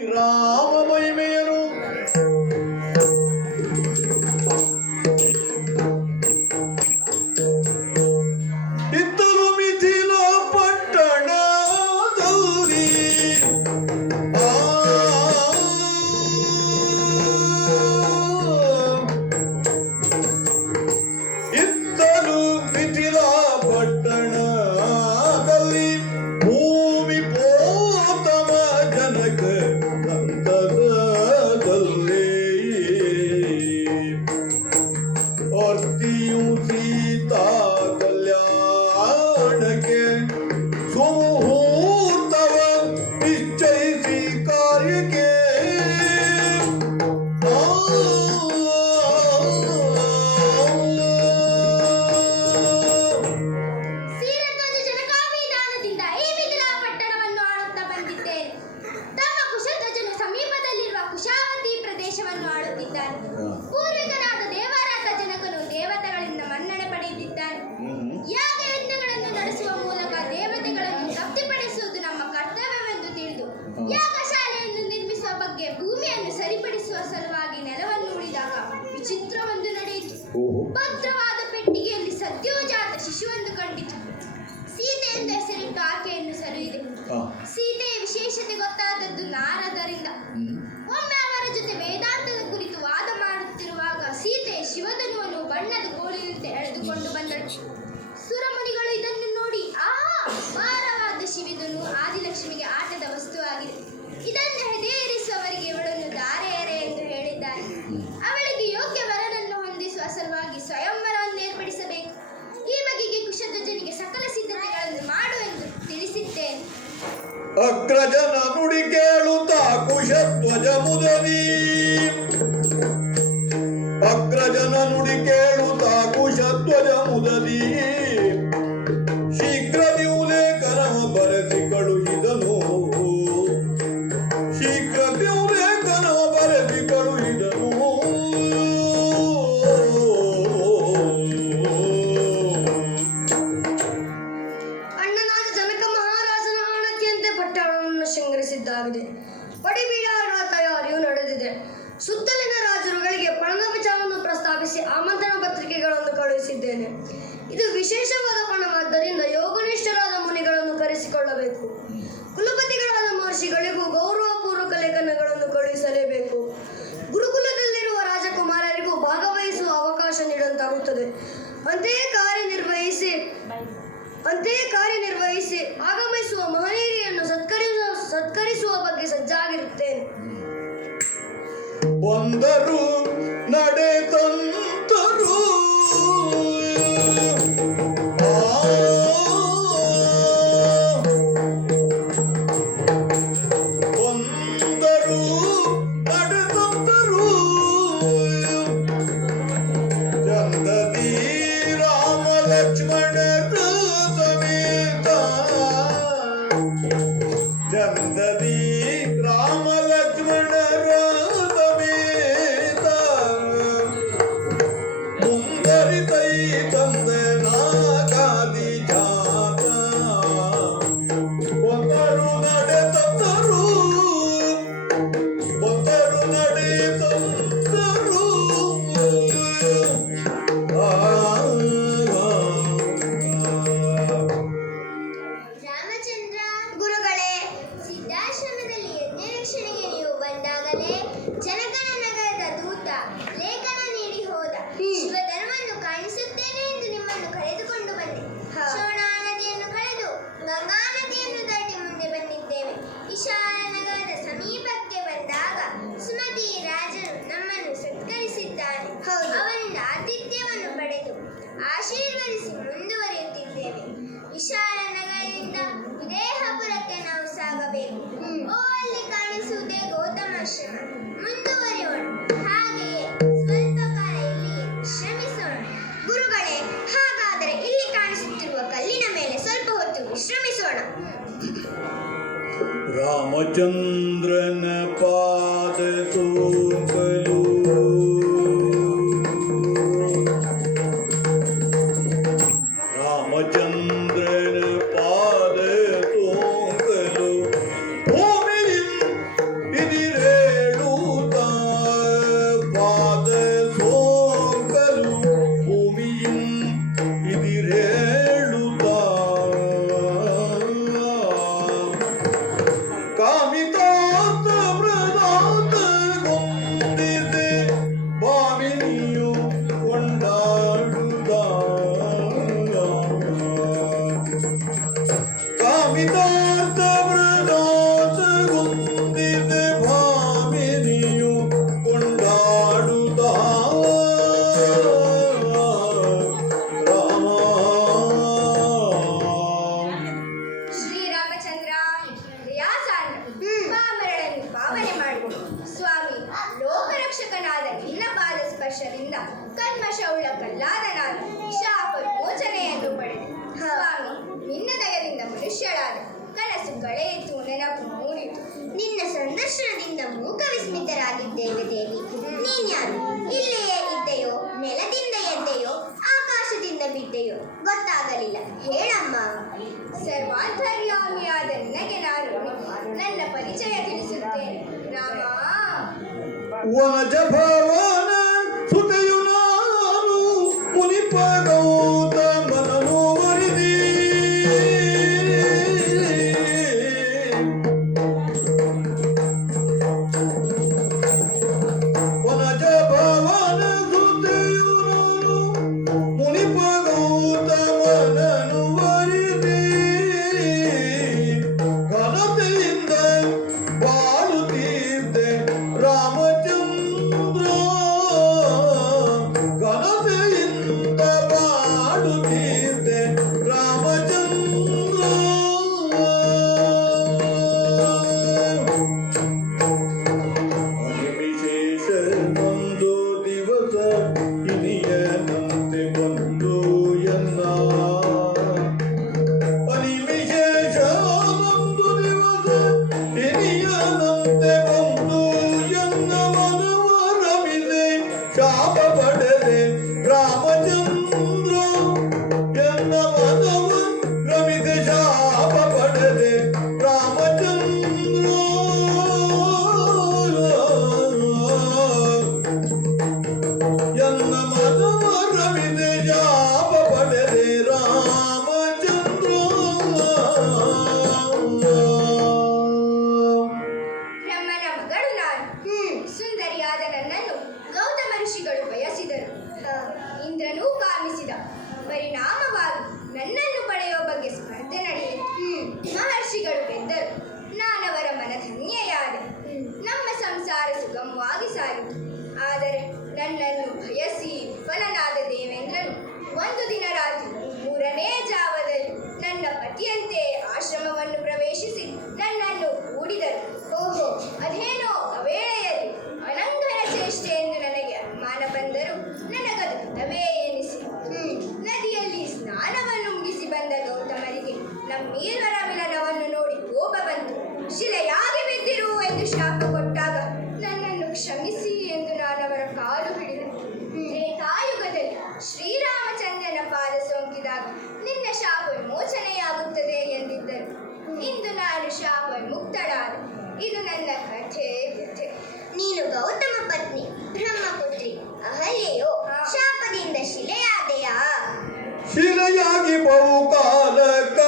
Bravo. Olha, muda a. தரும் நடை ശ്രമിച്ചോണം രാമചന്ദ്രന പാ wanna depot. ಕಾಲು ಹಿಡಿದು ತ್ರೇತಾಯುಗದಲ್ಲಿ ಶ್ರೀರಾಮಚಂದ್ರನ ಪಾದ ಸೋಂಕಿದಾಗ ನಿನ್ನ ಶಾಪ ವಿಮೋಚನೆಯಾಗುತ್ತದೆ ಎಂದಿದ್ದರು. ಇಂದು ನಾನು ಶಾಪ ಮುಕ್ತಳಾದ ಇದು ನನ್ನ ಕಥೆ ಕಥೆ ನೀನು ಗೌತಮ ಪತ್ನಿ ಬ್ರಹ್ಮಪುತ್ರಿ ಅಹಲ್ಯೆಯೋ ಶಾಪದಿಂದ ಶಿಲೆಯಾದೆಯಾ? ಶಿಲೆಯಾಗಿ ಬಹುಕಾಲಕ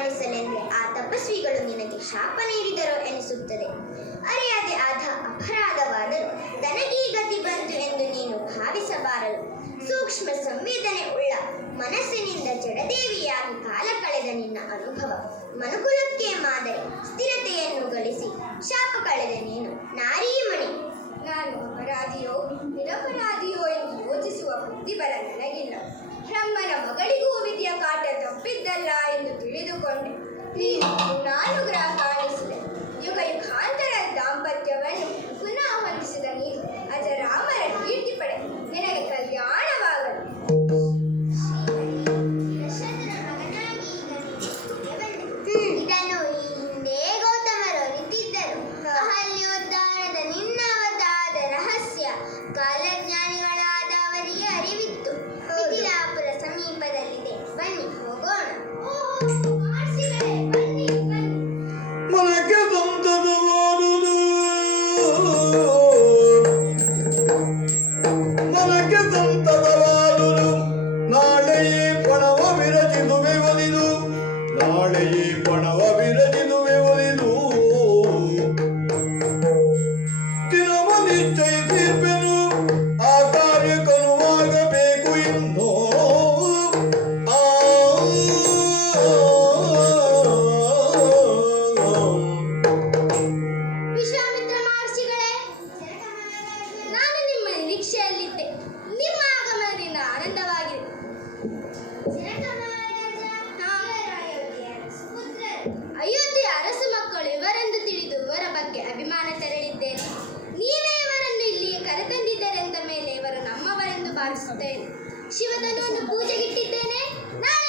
ಕಾಣಿಸಲೆಂದರೆ ಆ ತಪಸ್ವಿಗಳು ನಿನಗೆ ಶಾಪ ನೀಡಿದರು ಎನಿಸುತ್ತದೆ. ಅರೆಯಾದೆ ಆದ ಅಪರಾಧವಾದರೂ ತನಗೀ ಗತಿ ಬಂತು ಎಂದು ನೀನು ಭಾವಿಸಬಾರದು. ಸೂಕ್ಷ್ಮ ಸಂವೇದನೆ ಉಳ್ಳ ಮನಸ್ಸಿನಿಂದ ಜಡದೇವಿಯಾಗಿ ಕಾಲ ಕಳೆದ ನಿನ್ನ ಅನುಭವ ಮನುಕುಲಕ್ಕೆ ಮಾದರಿ ಸ್ಥಿರತೆಯನ್ನು ಗಳಿಸಿ ಶಾಪ ಕಳೆದ ನೀನು ನಾರೀಮಣಿ. ನಾನು ಅಪರಾಧಿಯೋ ನಿರಪರಾಧಿಯೋ ಎಂದು ಯೋಚಿಸುವ ಬುದ್ಧಿ ಬಲ ನನಗಿಲ್ಲ. ಬ್ರಹ್ಮನ ಮಗಳಿಗೂ ತಪ್ಪಿದ್ದಲ್ಲ ಎಂದು ತಿಳಿದುಕೊಂಡೆ ನೀನು ನಾನು ಗ್ರಹ ಕಾಣಿಸಿದೆ. ಯುಗ ಯುಗಾಂತರ ದಾಂಪತ್ಯವನ್ನು ಭಾವಿಸುತ್ತೇನೆ ಶಿವನನ್ನು ಪೂಜೆಗಿಟ್ಟಿದ್ದೇನೆ ನಾನು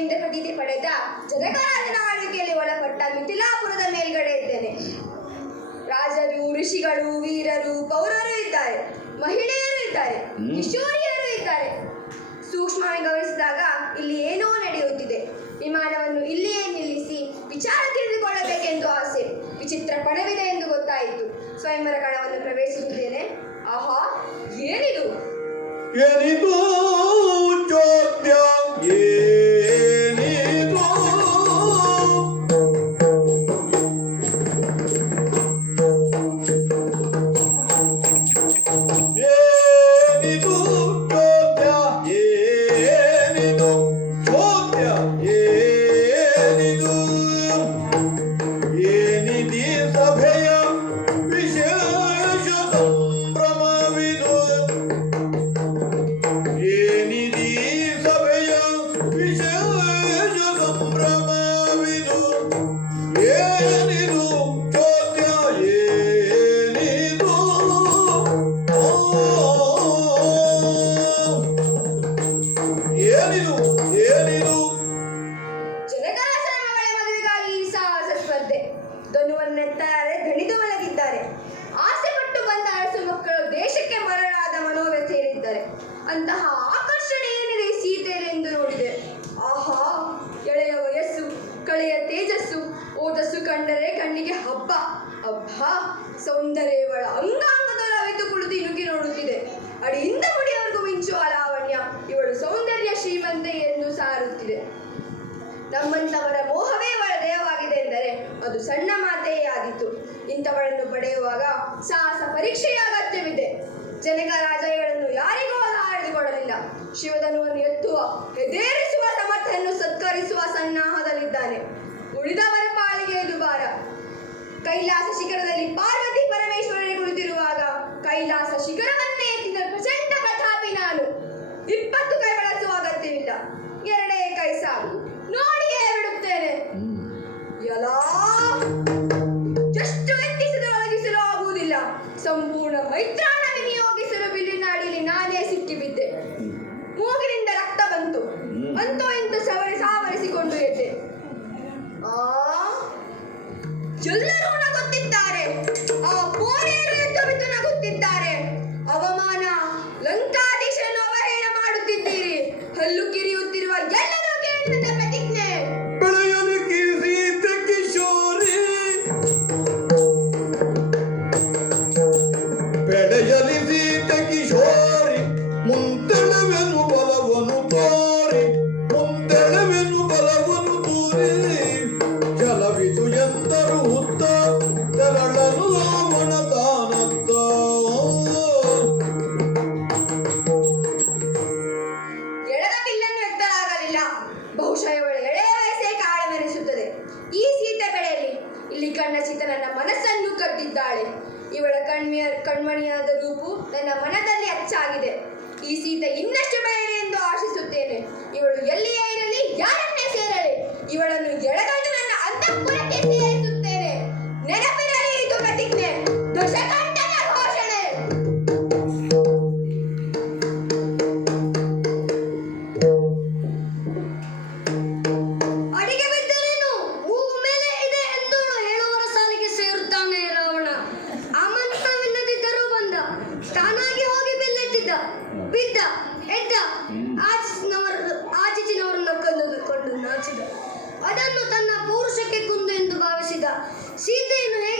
ಕೃಪೆಯಿಂದ ಕದಿತಿ ಪಡೆದ ಜನಕರಾಜನ ಆಳ್ವಿಕೆಯಲ್ಲಿ ಒಳಪಟ್ಟ ಮಿಥಿಲಾಪುರದ ಮೇಲ್ಗಡೆ ಇದ್ದೇನೆ. ರಾಜರು ಋಷಿಗಳು ವೀರರು ಪೌರರು ಇದ್ದಾರೆ. ಮಹಿಳೆಯರು ಇದ್ದಾರೆ. ಕಿಶೋರಿಯರು ಇದ್ದಾರೆ. ಸೂಕ್ಷ್ಮವಾಗಿ ಗಮನಿಸಿದಾಗ ಇಲ್ಲಿ ಏನೋ ನಡೆಯುತ್ತಿದೆ. ವಿಮಾನವನ್ನು ಇಲ್ಲಿಯೇ ನಿಲ್ಲಿಸಿ ವಿಚಾರ ತಿಳಿದುಕೊಳ್ಳಬೇಕೆಂದು ಆಸೆ ವಿಚಿತ್ರ ಪಣವಿದೆ ಎಂದು ಗೊತ್ತಾಯಿತು. ಸ್ವಯಂವರ ಕಣವನ್ನು ಪ್ರವೇಶಿಸುತ್ತೇನೆ. ಆಹಾ ಏನಿದು? ಏನಿದು? ಚೋದ್ಯ ಏ ಎಂದರೆ ಇವಳ ಅಂಗಾಂಗದ ರವೆತು ಕುಳಿತು ಇಣುಕಿ ನೋಡುತ್ತಿದೆ. ಅಡಿಯಿಂದ ಮುಡಿಯವರೆಗೂ ಮಿಂಚು ಅಲಾವಣ್ಯ ಇವಳು ಸೌಂದರ್ಯ ಶ್ರೀಮಂತೆ ಎಂದು ಸಾರುತ್ತಿದೆ. ನಮ್ಮಂತವರ ಮೋಹವೇ ಇವಳ ದೇಹವಾಗಿದೆ ಎಂದರೆ ಅದು ಸಣ್ಣ ಮಾತೆಯೇ ಆಗಿತ್ತು. ಇಂಥವಳನ್ನು ಪಡೆಯುವಾಗ ಸಾಹಸ ಪರೀಕ್ಷೆಯ ಅಗತ್ಯವಿದೆ. ಜನಕ ರಾಜ ಇಗಳನ್ನು ಯಾರಿಗೂ ಆಡಿಕೊಳ್ಳಲಿಲ್ಲ ಶಿವಧನುವನ್ನು ಎತ್ತುವ, ಹೆದೇರಿಸುವ ಸಮರ್ಥನ್ನು ಸತ್ಕರಿಸುವ ಸನ್ನಾಹದಲ್ಲಿದ್ದಾನೆ. ಉಳಿದವರ ಪಾಳಿಗೆ ದುಬಾರ ಕೈಲಾಸ ಶಿಖರದಲ್ಲಿ ಪಾರ್ವತಿ ಅದನ್ನು ತನ್ನ ಪೌರುಷಕ್ಕೆ ಕುಂದು ಎಂದು ಭಾವಿಸಿದ. ಸೀತೆಯನ್ನು ಹೇಗೆ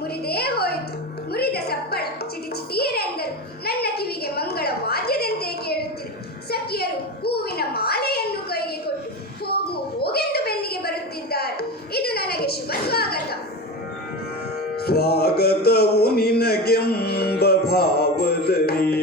ಮುರಿದೇ ಹೋಯಿತು. ಮುರಿದ ಸಪ್ಪಳ ಚಿಟಿ ಚಿಟೀರೆಂದರು ನನ್ನ ಕಿವಿಗೆ ಮಂಗಳ ವಾದ್ಯದಂತೆ ಕೇಳುತ್ತಿದೆ. ಸಖಿಯರು ಹೂವಿನ ಮಾಲೆಯನ್ನು ಕೈಗೆ ಕೊಟ್ಟು ಹೋಗು ಹೋಗೆಂದು ಬೆನ್ನಿಗೆ ಬರುತ್ತಿದ್ದಾರೆ. ಇದು ನನಗೆ ಶುಭ ಸ್ವಾಗತ. ಸ್ವಾಗತವು ನಿನಗೆಂಬ ಭಾವದಲ್ಲಿ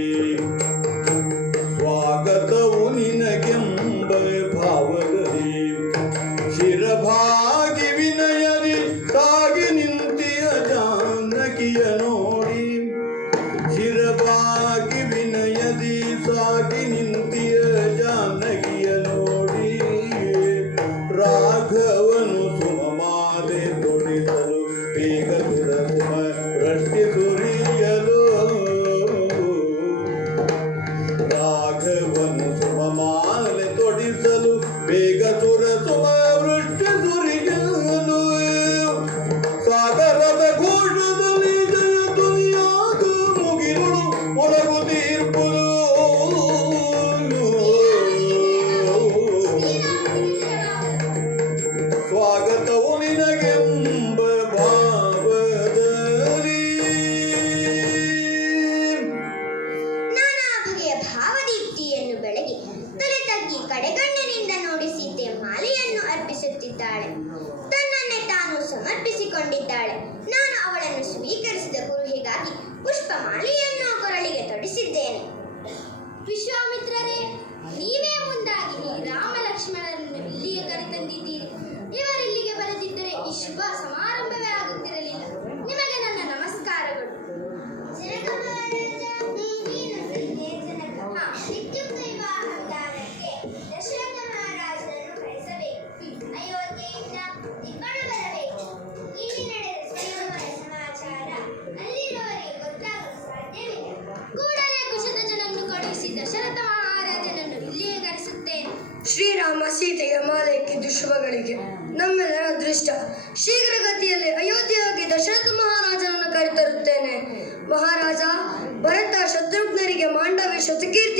Shut the.